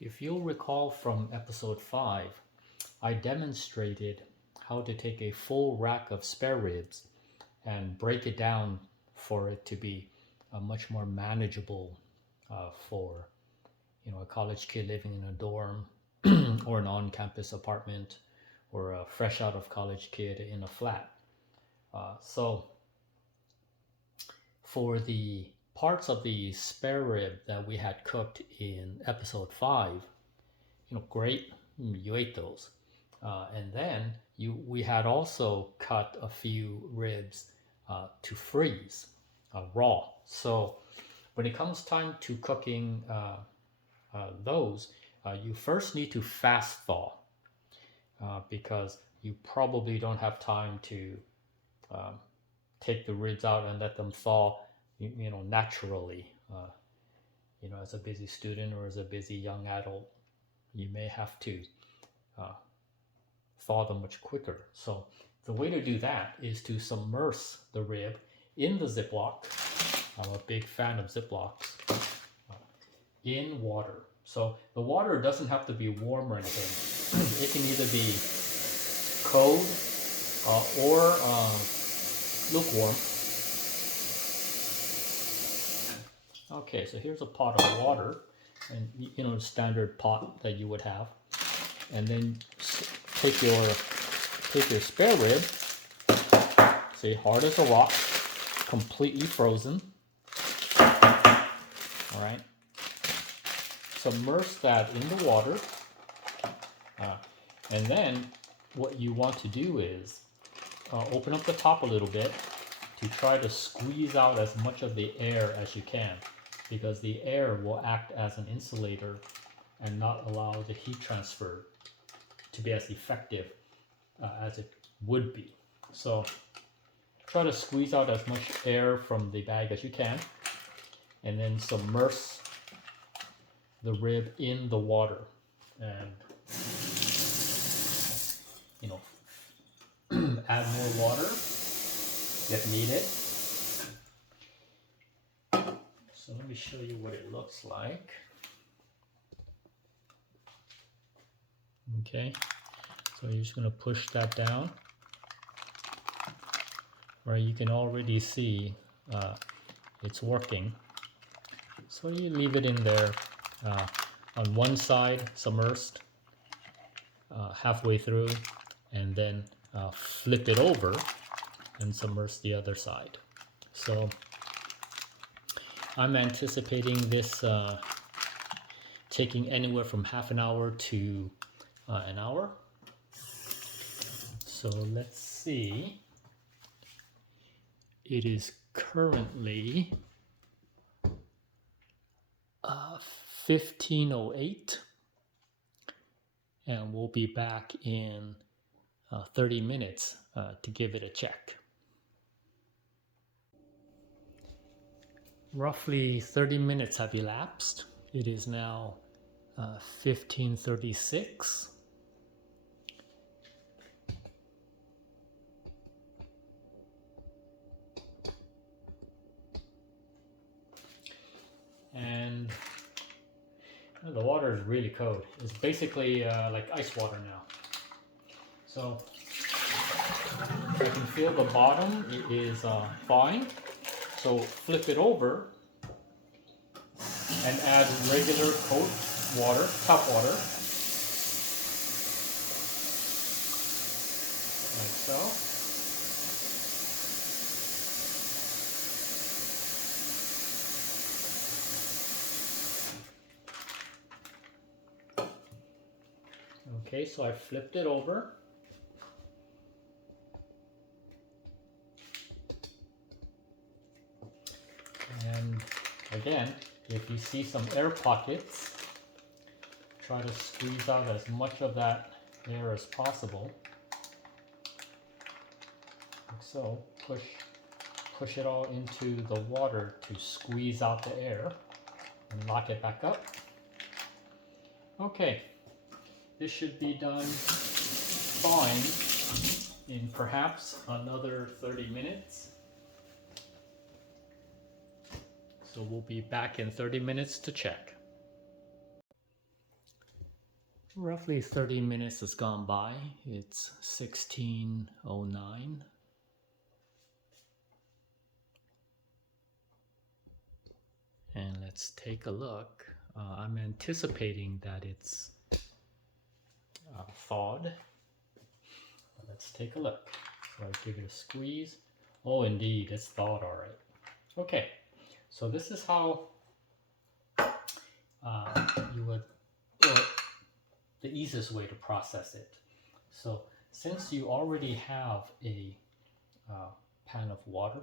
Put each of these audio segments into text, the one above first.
If you'll recall from episode 5, I demonstrated how to take a full rack of spare ribs and break it down for it to be much more manageable for a college kid living in a dorm or an on-campus apartment or a fresh out of college kid in a flat. So for the parts of the spare rib that we had cooked in episode 5, great, you ate those. And then we had also cut a few ribs to freeze raw. So when it comes time to cooking those, you first need to fast thaw because you probably don't have time to um, take the ribs out and let them thaw, naturally. As a busy student or as a busy young adult, you may have to uh, thaw them much quicker. So the way to do that is to submerge the rib in the Ziploc. I'm a big fan of Ziplocs. In water. So the water doesn't have to be warm or anything. It can either be cold or lukewarm. Okay, so here's a pot of water, and the standard pot that you would have, and then take your spare rib, say hard as a rock, completely frozen. All right, submerge that in the water, and then what you want to do is open up the top a little bit to try to squeeze out as much of the air as you can, because the air will act as an insulator and not allow the heat transfer to be as effective as it would be. So try to squeeze out as much air from the bag as you can, and then submerge the rib in the water, and add more water if needed. So let me show you what it looks like. Okay, so you're just going to push that down. Right, you can already see it's working. So you leave it in there on one side, submerged halfway through, and then flip it over and submerge the other side. So I'm anticipating this taking anywhere from half an hour to an hour. So let's see. It is currently 15:08, and we'll be back in 30 minutes to give it a check. Roughly 30 minutes have elapsed. It is now 15:36. And the water is really cold. It's basically like ice water now. So I can feel the bottom is thawing. So flip it over and add regular cold water, tap water, like so. Okay, so I flipped it over. And again, if you see some air pockets, try to squeeze out as much of that air as possible. Like so, push it all into the water to squeeze out the air and lock it back up. Okay, this should be done fine in perhaps another 30 minutes. So we'll be back in 30 minutes to check. Roughly 30 minutes has gone by. It's 16:09. And let's take a look. I'm anticipating that it's thawed. Let's take a look. So I give it a squeeze. Oh, indeed, it's thawed all right. Okay, so this is how you would, or the easiest way to process it. So since you already have a pan of water,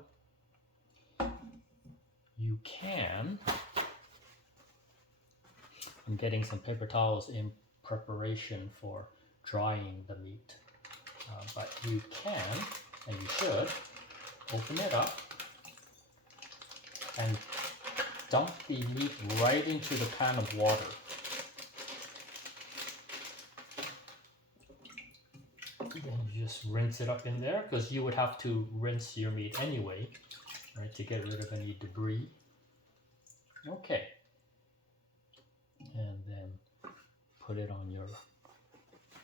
you can, I'm getting some paper towels in preparation for drying the meat, but you can, and you should, open it up and dump the meat right into the pan of water. Then you just rinse it up in there, because you would have to rinse your meat anyway, right, to get rid of any debris. Okay. And then put it on your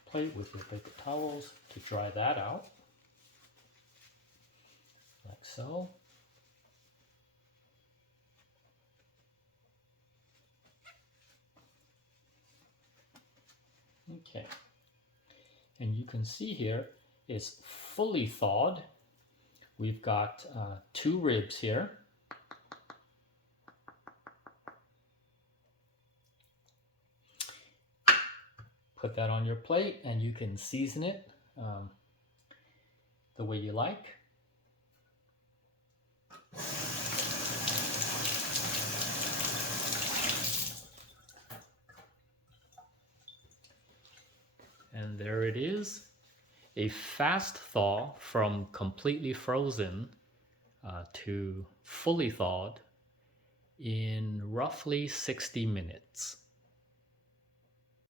plate with your paper towels to dry that out, like so. Okay, and you can see here it's fully thawed. We've got 2 ribs here. Put that on your plate and you can season it the way you like. And there it is, a fast thaw from completely frozen to fully thawed in roughly 60 minutes.